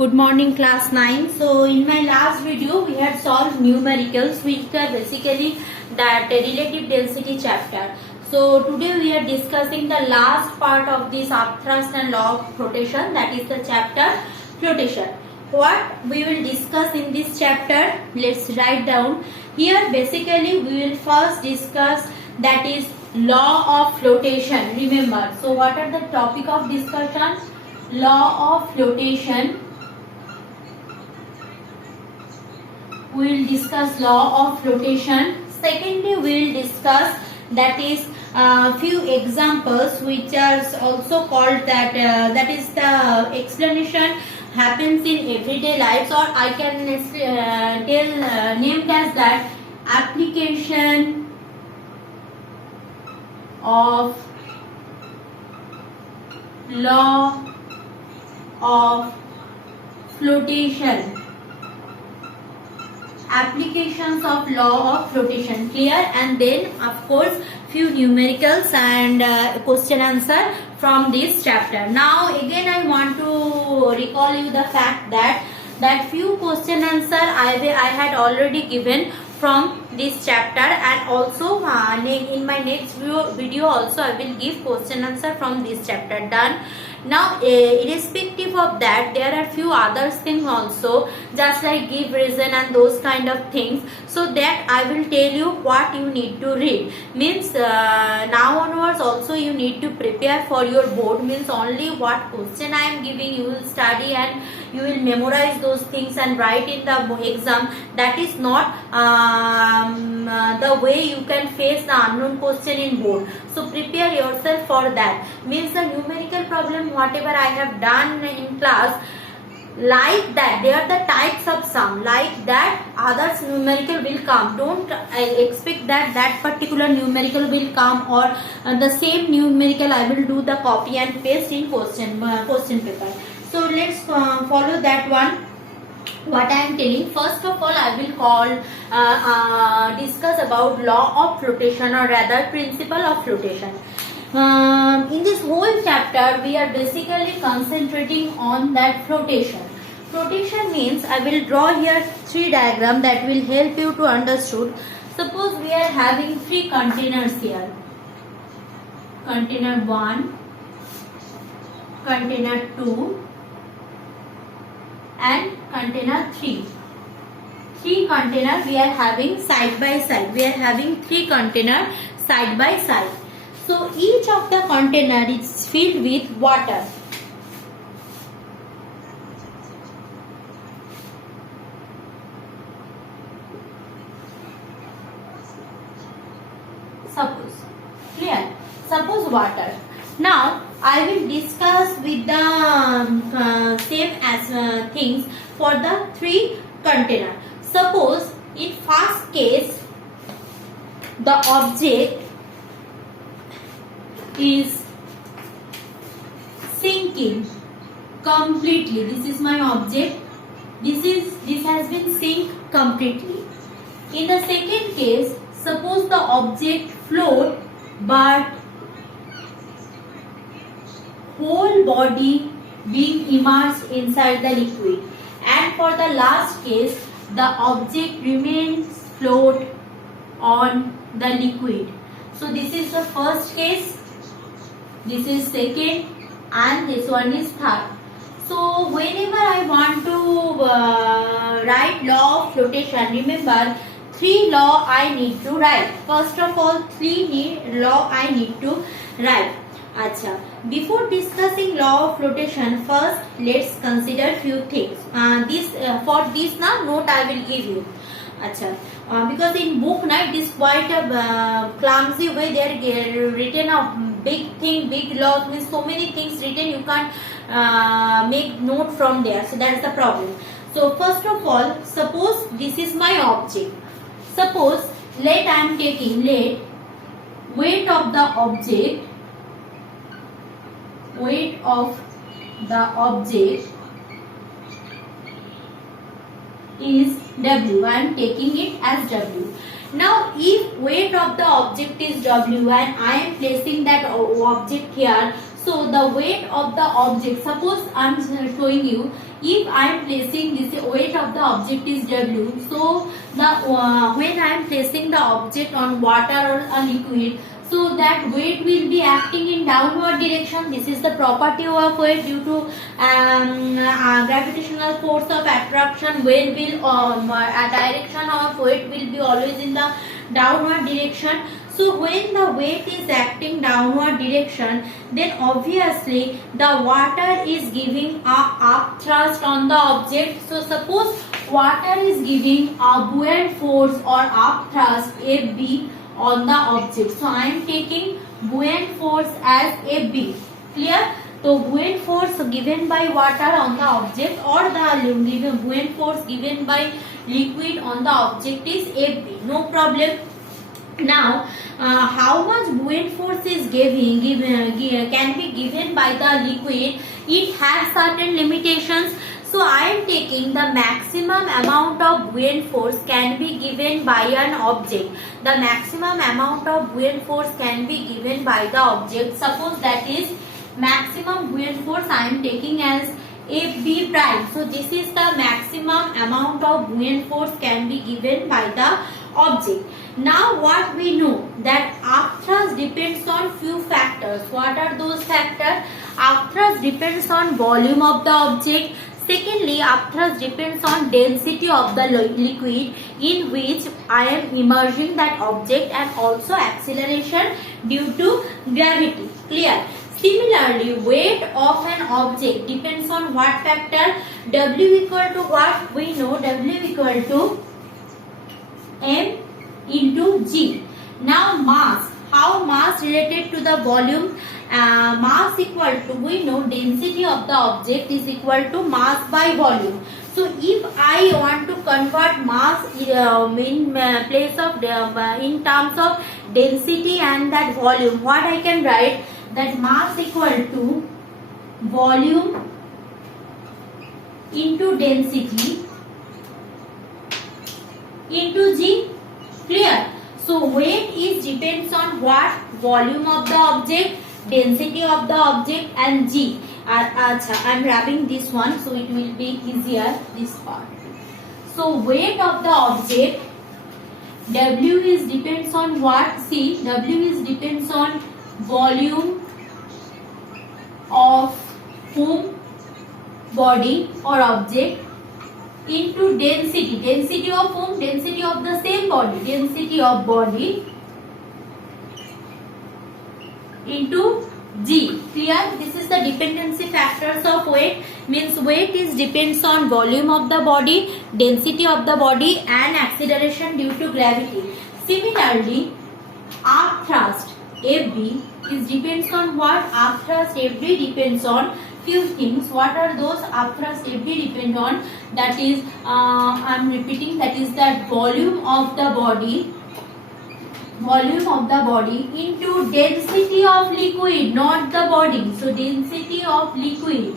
Good morning class 9. So in my last video we had solved numericals which are basically that relative density chapter. So today we are discussing the last part of this upthrust and law of flotation, that is the chapter flotation. What we will discuss in this chapter, let's write down. Here basically we will first discuss that is law of flotation. Remember, so what are the topic of discussion? Law of flotation. We will discuss law of flotation. Secondly, we will discuss that is few examples which are also called that that is the explanation happens in everyday lives, or I can tell named as that application of law of flotation. Applications of law of flotation, clear? And then of course few numericals and question answer from this chapter. Now again I want to recall you the fact that few question answer I had already given from this chapter, and also in my next video also I will give question answer from this chapter. Done. Now irrespective of that, there are few other things also, just like give reason and those kind of things, so that I will tell you what you need to read. Means now onwards also you need to prepare for your board. Means only what question I am giving you will study and you will memorize those things and write in the exam. That is not the way you can face the unknown question in board. So prepare yourself for that. Means the numerical problem whatever I have done in class, like that they are the types of sum, like that others numerical will come. Don't expect that particular numerical will come, or the same numerical I will do the copy and paste in question paper. So let's follow that one. What I am telling, first of all I will discuss about law of flotation, or rather principle of flotation. In this whole chapter we are basically concentrating on that flotation. Flotation means, I will draw here three diagrams that will help you to understood. Suppose we are having three containers here. Container 1, container 2 and container 3. Three containers we are having side by side. We are having three containers side by side. So each of the container is filled with water. Suppose water. Now I will discuss with the same as things for the three container. Suppose in first case the object is sinking completely. This is my object. This has been sink completely. In the second case, suppose the object float but whole body being immersed inside the liquid. And for the last case, the object remains float on the liquid. So this is the first case, this is second, and this one is third. So whenever I want to write law of flotation, remember three law I need to write. First of all, law I need to write. Acha. Before discussing law of flotation, first let's consider few things. For this note I will give you. Acha. Because in book it is quite a clumsy way. They are written a big thing, big laws, means so many things written, you can't make note from there. So that is the problem. So first of all, suppose this is my object. Suppose I am taking weight of the object is W. I am taking it as W. Now if weight of the object is W and I am placing that object here, So the weight of the object, suppose I am showing you if I am placing this weight of the object is W, so the when I am placing the object on water or a liquid, so that weight will be acting in downward direction. This is the property of weight due to gravitational force of attraction. Weight will a direction of weight will be always in the downward direction. So when the weight is acting downward direction, then obviously the water is giving a up thrust on the object. So suppose water is giving a buoyant force or up thrust Fb on the object. So I am taking buoyant force as Fb. Clear? So buoyant force given by water on the object or the buoyant force given by liquid on the object is Fb. No problem. Now, how much buoyant force is can be given by the liquid? It has certain limitations. So I am taking the maximum amount of buoyant force can be given by an object. The maximum amount of buoyant force can be given by the object. Suppose that is maximum buoyant force I am taking as Fb prime. So this is the maximum amount of buoyant force can be given by the object. Now what we know that upthrust depends on few factors. What are those factors? Upthrust depends on volume of the object. Secondly, upthrust depends on density of the liquid in which I am immersing that object, and also acceleration due to gravity. Clear? Similarly, weight of an object depends on what factor? W equal to what? We know W equal to M into G. Now mass. How mass related to the volume? Mass equal to, we know density of the object is equal to mass by volume. So if I want to convert mass in place of in terms of density and that volume, what I can write? That mass equal to volume into density into G. Clear? So weight is depends on what? Volume of the object, density of the object, and G. I am wrapping this one so it will be easier, this part. So weight of the object, W is depends on what? See, W is depends on volume of foam body or object into density. Density of foam, density of the same body, density of body into G. Clear? This is the dependency factors of weight. Means weight is depends on volume of the body, density of the body, and acceleration due to gravity. Similarly, upthrust Fb is depends on what? Upthrust Fb depends on few things. What are those? Upthrust Fb depend on, that is I am repeating, that is that volume of the body, volume of the body into density of liquid, not the body. So density of liquid,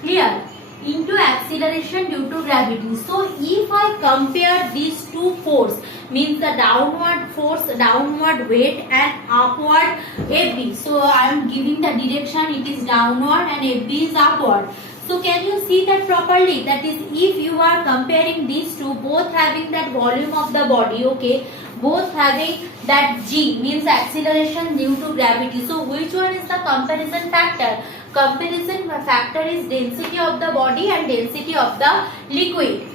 clear, into acceleration due to gravity. So if I compare these two force, means the downward force, downward weight, and upward Fb. So I am giving the direction, it is downward and Fb is upward. So can you see that properly? That is, if you are comparing these two, both having that volume of the body, okay, both having that G, means acceleration due to gravity. So which one is the comparison factor? Comparison factor is density of the body and density of the liquid.